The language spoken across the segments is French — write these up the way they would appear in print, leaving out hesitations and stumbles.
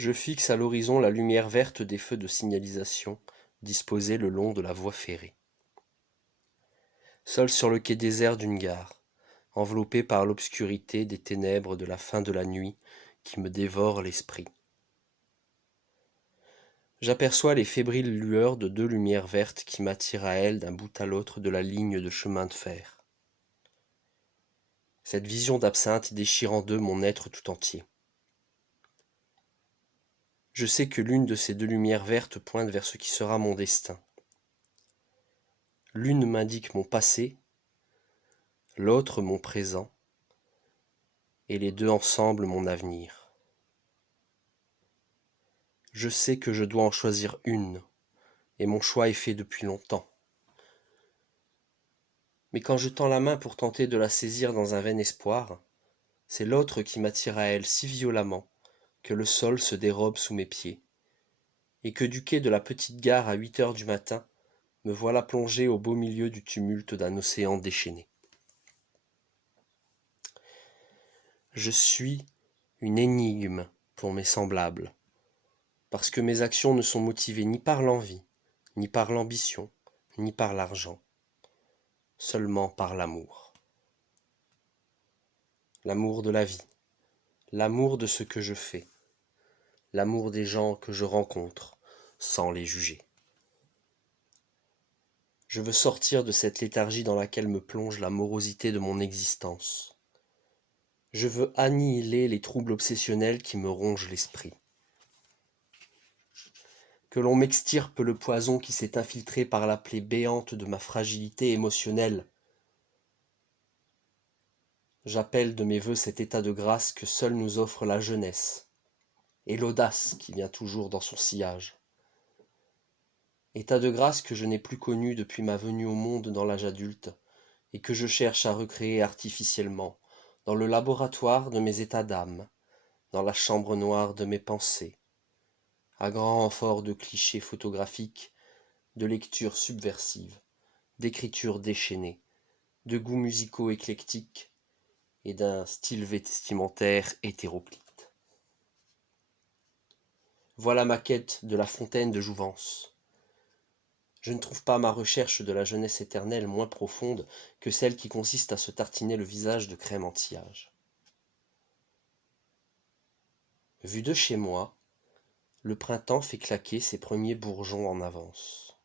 Je fixe à l'horizon la lumière verte des feux de signalisation disposés le long de la voie ferrée. Seul sur le quai désert d'une gare, enveloppé par l'obscurité des ténèbres de la fin de la nuit qui me dévore l'esprit. J'aperçois les fébriles lueurs de deux lumières vertes qui m'attirent à elles d'un bout à l'autre de la ligne de chemin de fer. Cette vision d'absinthe déchire en deux mon être tout entier. Je sais que l'une de ces deux lumières vertes pointe vers ce qui sera mon destin. L'une m'indique mon passé, l'autre mon présent, et les deux ensemble mon avenir. Je sais que je dois en choisir une, et mon choix est fait depuis longtemps. Mais quand je tends la main pour tenter de la saisir dans un vain espoir, c'est l'autre qui m'attire à elle si violemment que le sol se dérobe sous mes pieds, et que du quai de la petite gare à 8 heures du matin, me voilà plongé au beau milieu du tumulte d'un océan déchaîné. Je suis une énigme pour mes semblables, parce que mes actions ne sont motivées ni par l'envie, ni par l'ambition, ni par l'argent, seulement par l'amour. L'amour de la vie, l'amour de ce que je fais, l'amour des gens que je rencontre, sans les juger. Je veux sortir de cette léthargie dans laquelle me plonge la morosité de mon existence. Je veux annihiler les troubles obsessionnels qui me rongent l'esprit. Que l'on m'extirpe le poison qui s'est infiltré par la plaie béante de ma fragilité émotionnelle. J'appelle de mes vœux cet état de grâce que seule nous offre la jeunesse, et l'audace qui vient toujours dans son sillage. État de grâce que je n'ai plus connu depuis ma venue au monde dans l'âge adulte, et que je cherche à recréer artificiellement, dans le laboratoire de mes états d'âme, dans la chambre noire de mes pensées, à grand renfort de clichés photographiques, de lectures subversives, d'écritures déchaînées, de goûts musicaux éclectiques et d'un style vestimentaire hétéroclite. Voilà ma quête de la fontaine de jouvence. Je ne trouve pas ma recherche de la jeunesse éternelle moins profonde que celle qui consiste à se tartiner le visage de crème anti-âge. Vu de chez moi, le printemps fait claquer ses premiers bourgeons en avance.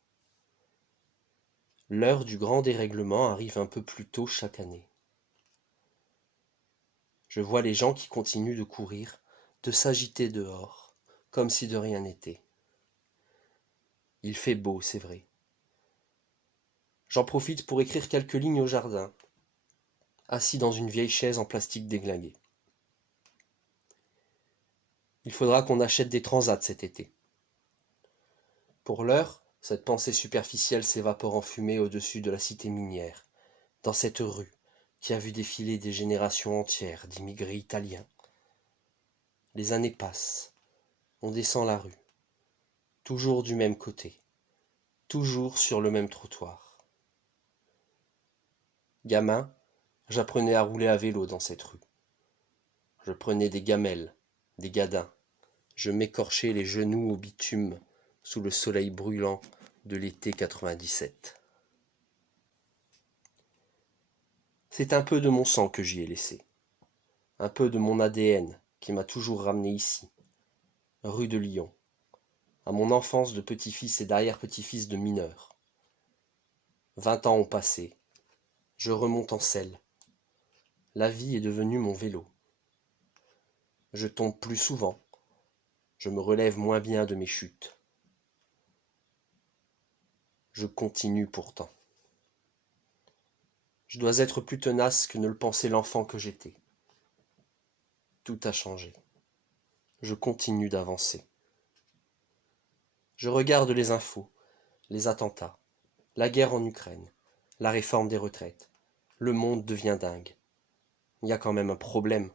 L'heure du grand dérèglement arrive un peu plus tôt chaque année. Je vois les gens qui continuent de courir, de s'agiter dehors, comme si de rien n'était. Il fait beau, c'est vrai. J'en profite pour écrire quelques lignes au jardin, assis dans une vieille chaise en plastique déglingué. Il faudra qu'on achète des transats cet été. Pour l'heure, cette pensée superficielle s'évapore en fumée au-dessus de la cité minière, dans cette rue qui a vu défiler des générations entières d'immigrés italiens. Les années passent, on descend la rue, toujours du même côté, toujours sur le même trottoir. Gamin, j'apprenais à rouler à vélo dans cette rue. Je prenais des gamelles, des gadins, je m'écorchais les genoux au bitume sous le soleil brûlant de l'été 97. C'est un peu de mon sang que j'y ai laissé, un peu de mon ADN qui m'a toujours ramené ici, rue de Lyon, à mon enfance de petit-fils et d'arrière-petit-fils de mineur. 20 ans ont passé, je remonte en selle. La vie est devenue mon vélo. Je tombe plus souvent, je me relève moins bien de mes chutes. Je continue pourtant. Je dois être plus tenace que ne le pensait l'enfant que j'étais. Tout a changé. Je continue d'avancer. Je regarde les infos, les attentats, la guerre en Ukraine, la réforme des retraites. Le monde devient dingue. Il y a quand même un problème.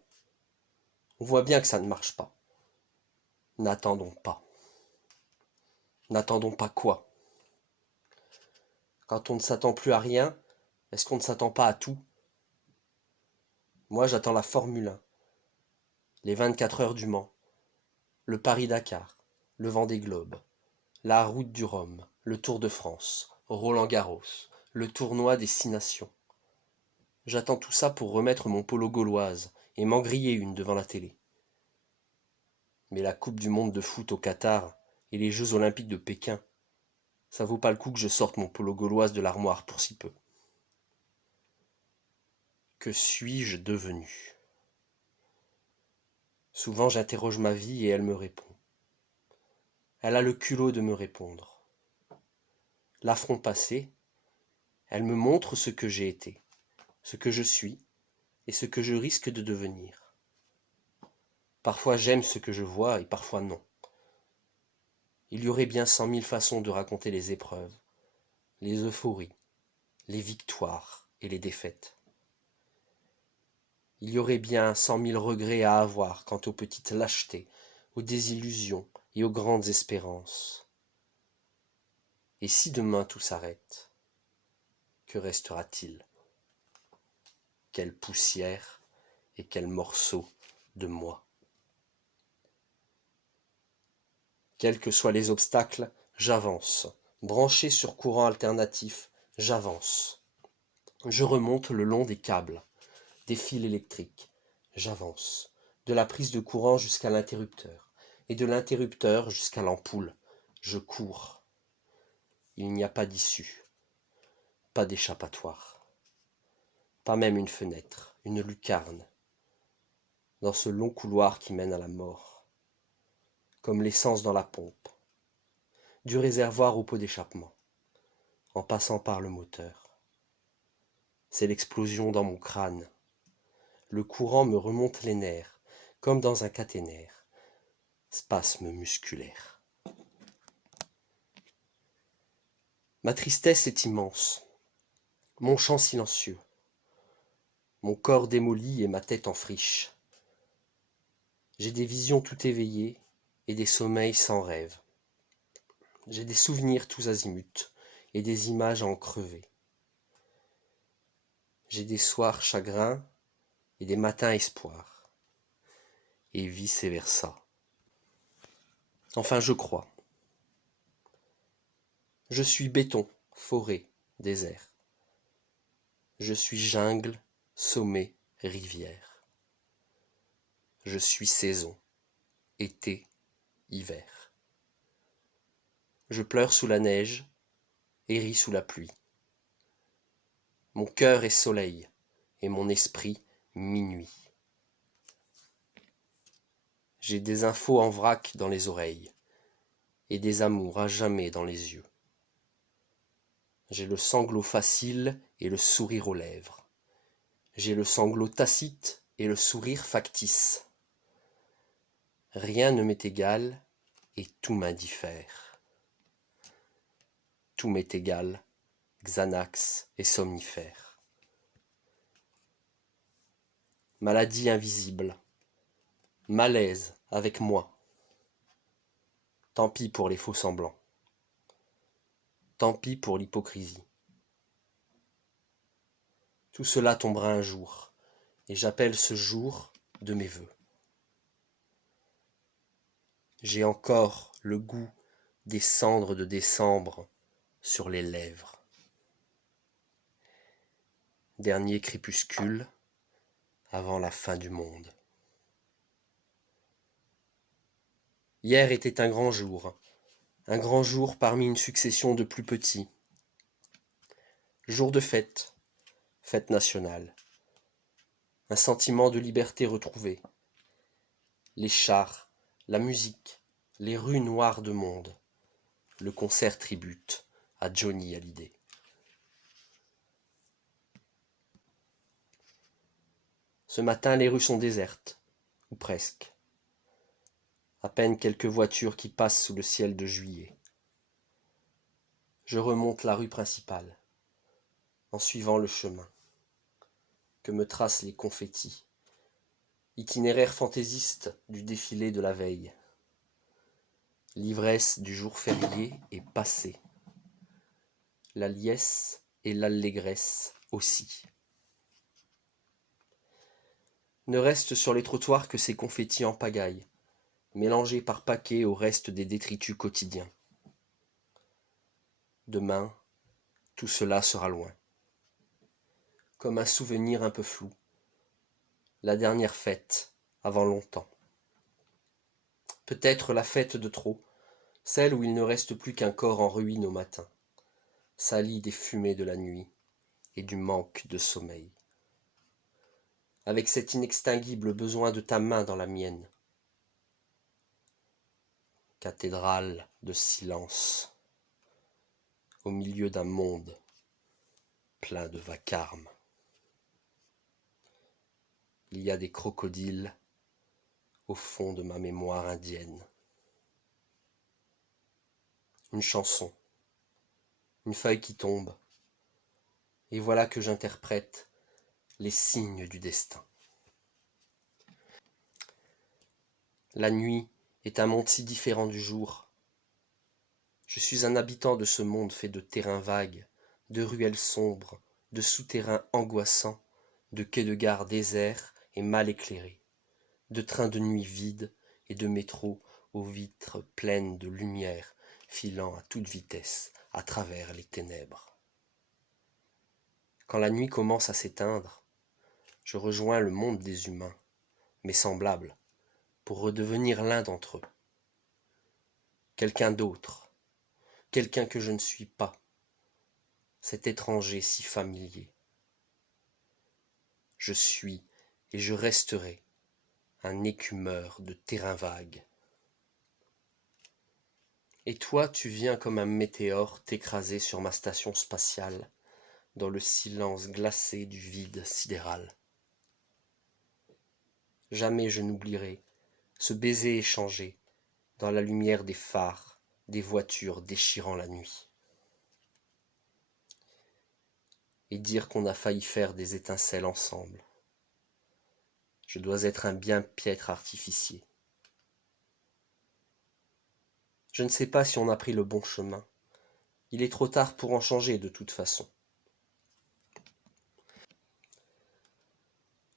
On voit bien que ça ne marche pas. N'attendons pas. N'attendons pas quoi? Quand on ne s'attend plus à rien, est-ce qu'on ne s'attend pas à tout? Moi, j'attends la Formule 1, les 24 heures du Mans, le Paris-Dakar, le Vendée-Globe, la Route du Rhum, le Tour de France, Roland-Garros, le tournoi des 6 nations. J'attends tout ça pour remettre mon polo gauloise et m'en griller une devant la télé. Mais la Coupe du monde de foot au Qatar et les Jeux olympiques de Pékin, ça vaut pas le coup que je sorte mon polo gauloise de l'armoire pour si peu. Que suis-je devenu? Souvent j'interroge ma vie et elle me répond. Elle a le culot de me répondre. L'affront passé, elle me montre ce que j'ai été, ce que je suis et ce que je risque de devenir. Parfois j'aime ce que je vois et parfois non. Il y aurait bien 100 000 façons de raconter les épreuves, les euphories, les victoires et les défaites. Il y aurait bien 100 000 regrets à avoir quant aux petites lâchetés, aux désillusions et aux grandes espérances. Et si demain tout s'arrête, que restera-t-il? Quelle poussière et quel morceau de moi? Quels que soient les obstacles, j'avance. Branché sur courant alternatif, j'avance. Je remonte le long des câbles, des fils électriques. J'avance. De la prise de courant jusqu'à l'interrupteur, et de l'interrupteur jusqu'à l'ampoule. Je cours. Il n'y a pas d'issue, pas d'échappatoire, pas même une fenêtre, une lucarne, dans ce long couloir qui mène à la mort, comme l'essence dans la pompe, du réservoir au pot d'échappement, en passant par le moteur. C'est l'explosion dans mon crâne. Le courant me remonte les nerfs, comme dans un caténaire. Spasme musculaire. Ma tristesse est immense, mon chant silencieux, mon corps démoli et ma tête en friche. J'ai des visions tout éveillées et des sommeils sans rêve. J'ai des souvenirs tous azimuts et des images à en crever. J'ai des soirs chagrins et des matins espoirs, et vice-versa. Enfin, je crois. Je suis béton, forêt, désert. Je suis jungle, sommet, rivière. Je suis saison, été, hiver. Je pleure sous la neige et ris sous la pluie. Mon cœur est soleil et mon esprit minuit. J'ai des infos en vrac dans les oreilles et des amours à jamais dans les yeux. J'ai le sanglot facile et le sourire aux lèvres. J'ai le sanglot tacite et le sourire factice. Rien ne m'est égal et tout m'indiffère. Tout m'est égal, Xanax et somnifère. Maladie invisible. Malaise avec moi. Tant pis pour les faux semblants. Tant pis pour l'hypocrisie. Tout cela tombera un jour, et j'appelle ce jour de mes vœux. J'ai encore le goût des cendres de décembre sur les lèvres. Dernier crépuscule avant la fin du monde. Hier était un grand jour parmi une succession de plus petits. Jour de fête, fête nationale. Un sentiment de liberté retrouvé. Les chars, la musique, les rues noires de monde. Le concert tribute à Johnny Hallyday. Ce matin, les rues sont désertes, ou presque. À peine quelques voitures qui passent sous le ciel de juillet. Je remonte la rue principale, en suivant le chemin que me tracent les confettis, itinéraire fantaisiste du défilé de la veille. L'ivresse du jour férié est passée. La liesse et l'allégresse aussi. Ne reste sur les trottoirs que ces confettis en pagaille, mélangés par paquets au reste des détritus quotidiens. Demain, tout cela sera loin. Comme un souvenir un peu flou. La dernière fête, avant longtemps. Peut-être la fête de trop, celle où il ne reste plus qu'un corps en ruine au matin, sali des fumées de la nuit et du manque de sommeil. Avec cet inextinguible besoin de ta main dans la mienne. Cathédrale de silence, au milieu d'un monde plein de vacarme. Il y a des crocodiles au fond de ma mémoire indienne. Une chanson, une feuille qui tombe, et voilà que j'interprète les signes du destin. La nuit est un monde si différent du jour. Je suis un habitant de ce monde fait de terrains vagues, de ruelles sombres, de souterrains angoissants, de quais de gare déserts et mal éclairés, de trains de nuit vides et de métros aux vitres pleines de lumière filant à toute vitesse à travers les ténèbres. Quand la nuit commence à s'éteindre, je rejoins le monde des humains, mes semblables, pour redevenir l'un d'entre eux. Quelqu'un d'autre, quelqu'un que je ne suis pas, cet étranger si familier. Je suis et je resterai un écumeur de terrains vagues. Et toi, tu viens comme un météore t'écraser sur ma station spatiale, dans le silence glacé du vide sidéral. Jamais je n'oublierai ce baiser échangé dans la lumière des phares, des voitures déchirant la nuit. Et dire qu'on a failli faire des étincelles ensemble. Je dois être un bien piètre artificier. Je ne sais pas si on a pris le bon chemin. Il est trop tard pour en changer de toute façon.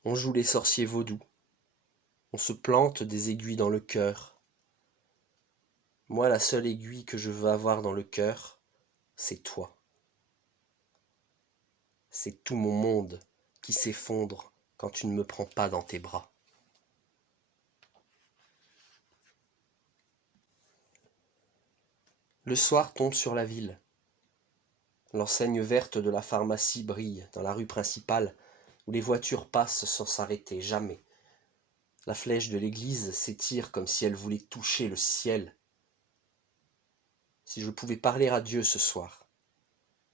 On joue les sorciers vaudous. On se plante des aiguilles dans le cœur. Moi, la seule aiguille que je veux avoir dans le cœur, c'est toi. C'est tout mon monde qui s'effondre quand tu ne me prends pas dans tes bras. Le soir tombe sur la ville. L'enseigne verte de la pharmacie brille dans la rue principale où les voitures passent sans s'arrêter, jamais. La flèche de l'église s'étire comme si elle voulait toucher le ciel. Si je pouvais parler à Dieu ce soir,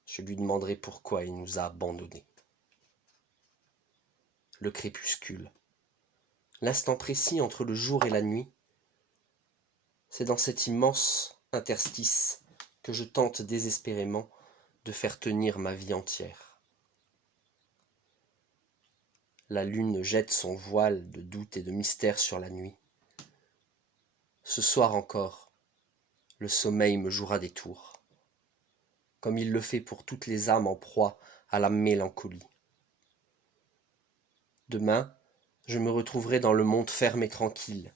je lui demanderais pourquoi il nous a abandonnés. Le crépuscule, l'instant précis entre le jour et la nuit, c'est dans cet immense interstice que je tente désespérément de faire tenir ma vie entière. La lune jette son voile de doute et de mystère sur la nuit. Ce soir encore, le sommeil me jouera des tours, comme il le fait pour toutes les âmes en proie à la mélancolie. Demain, je me retrouverai dans le monde ferme et tranquille,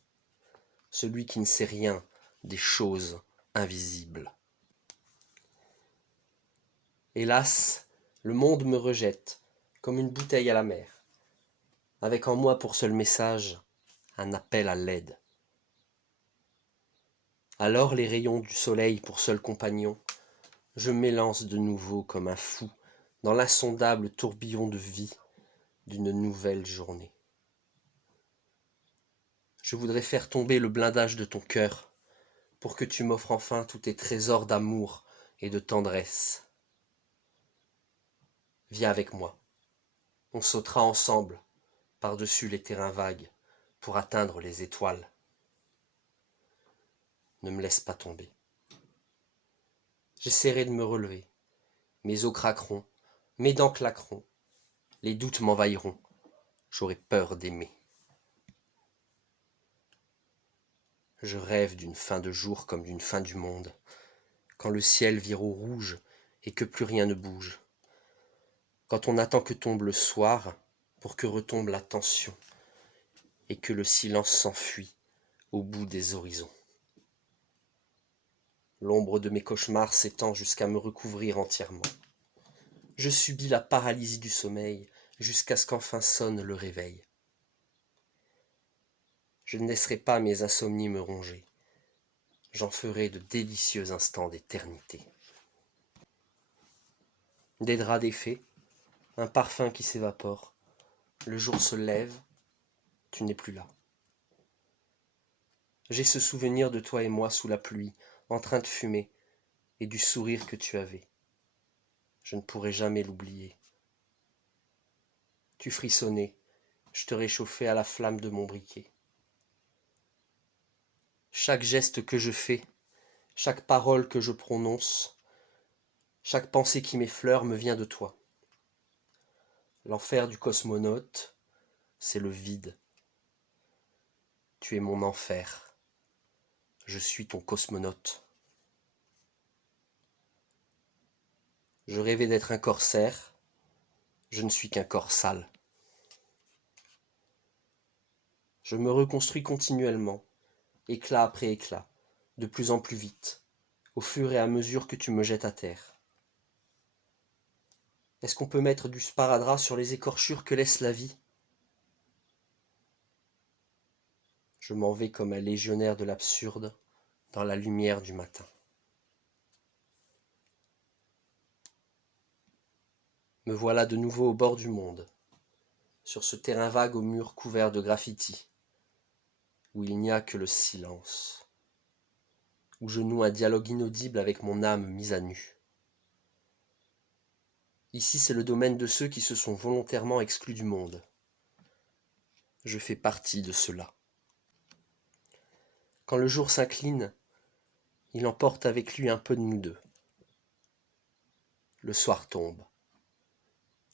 celui qui ne sait rien des choses invisibles. Hélas, le monde me rejette comme une bouteille à la mer, avec en moi pour seul message un appel à l'aide. Alors les rayons du soleil pour seul compagnon, je m'élance de nouveau comme un fou dans l'insondable tourbillon de vie d'une nouvelle journée. Je voudrais faire tomber le blindage de ton cœur pour que tu m'offres enfin tous tes trésors d'amour et de tendresse. Viens avec moi, on sautera ensemble par-dessus les terrains vagues pour atteindre les étoiles. Ne me laisse pas tomber. J'essaierai de me relever, mes os craqueront, mes dents claqueront, les doutes m'envahiront, j'aurai peur d'aimer. Je rêve d'une fin de jour comme d'une fin du monde, quand le ciel vire au rouge et que plus rien ne bouge, quand on attend que tombe le soir pour que retombe la tension et que le silence s'enfuit au bout des horizons. L'ombre de mes cauchemars s'étend jusqu'à me recouvrir entièrement. Je subis la paralysie du sommeil jusqu'à ce qu'enfin sonne le réveil. Je ne laisserai pas mes insomnies me ronger. J'en ferai de délicieux instants d'éternité. Des draps défaits, un parfum qui s'évapore. Le jour se lève, tu n'es plus là. J'ai ce souvenir de toi et moi sous la pluie, en train de fumer, et du sourire que tu avais. Je ne pourrai jamais l'oublier. Tu frissonnais, je te réchauffais à la flamme de mon briquet. Chaque geste que je fais, chaque parole que je prononce, chaque pensée qui m'effleure me vient de toi. L'enfer du cosmonaute, c'est le vide. Tu es mon enfer. Je suis ton cosmonaute. Je rêvais d'être un corsaire. Je ne suis qu'un corps sale. Je me reconstruis continuellement, éclat après éclat, de plus en plus vite, au fur et à mesure que tu me jettes à terre. Est-ce qu'on peut mettre du sparadrap sur les écorchures que laisse la vie ? Je m'en vais comme un légionnaire de l'absurde dans la lumière du matin. Me voilà de nouveau au bord du monde, sur ce terrain vague aux murs couverts de graffitis, où il n'y a que le silence, où je noue un dialogue inaudible avec mon âme mise à nu. Ici, c'est le domaine de ceux qui se sont volontairement exclus du monde. Je fais partie de ceux-là. Quand le jour s'incline, il emporte avec lui un peu de nous deux. Le soir tombe.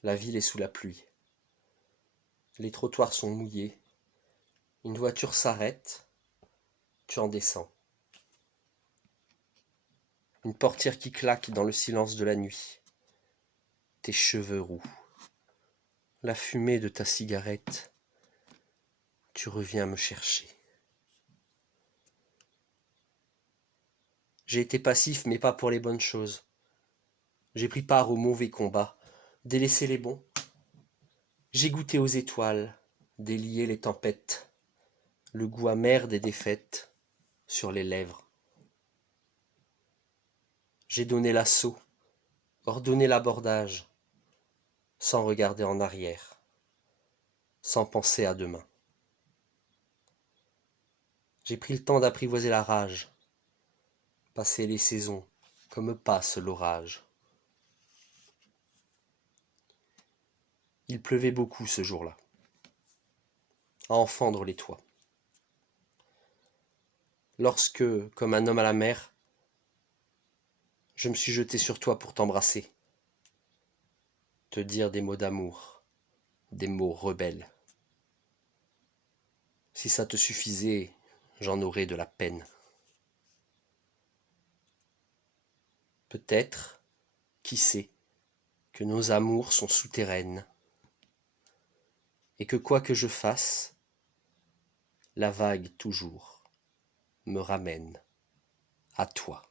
La ville est sous la pluie. Les trottoirs sont mouillés. Une voiture s'arrête. Tu en descends. Une portière qui claque dans le silence de la nuit. Tes cheveux roux. La fumée de ta cigarette. Tu reviens me chercher. J'ai été passif, mais pas pour les bonnes choses. J'ai pris part aux mauvais combats, délaissé les bons. J'ai goûté aux étoiles, délié les tempêtes, le goût amer des défaites sur les lèvres. J'ai donné l'assaut, ordonné l'abordage, sans regarder en arrière, sans penser à demain. J'ai pris le temps d'apprivoiser la rage, passer les saisons comme passe l'orage. Il pleuvait beaucoup ce jour-là, à en fendre les toits. Lorsque, comme un homme à la mer, je me suis jeté sur toi pour t'embrasser, te dire des mots d'amour, des mots rebelles. Si ça te suffisait, j'en aurais de la peine. Peut-être, qui sait, que nos amours sont souterraines, et que quoi que je fasse, la vague toujours me ramène à toi.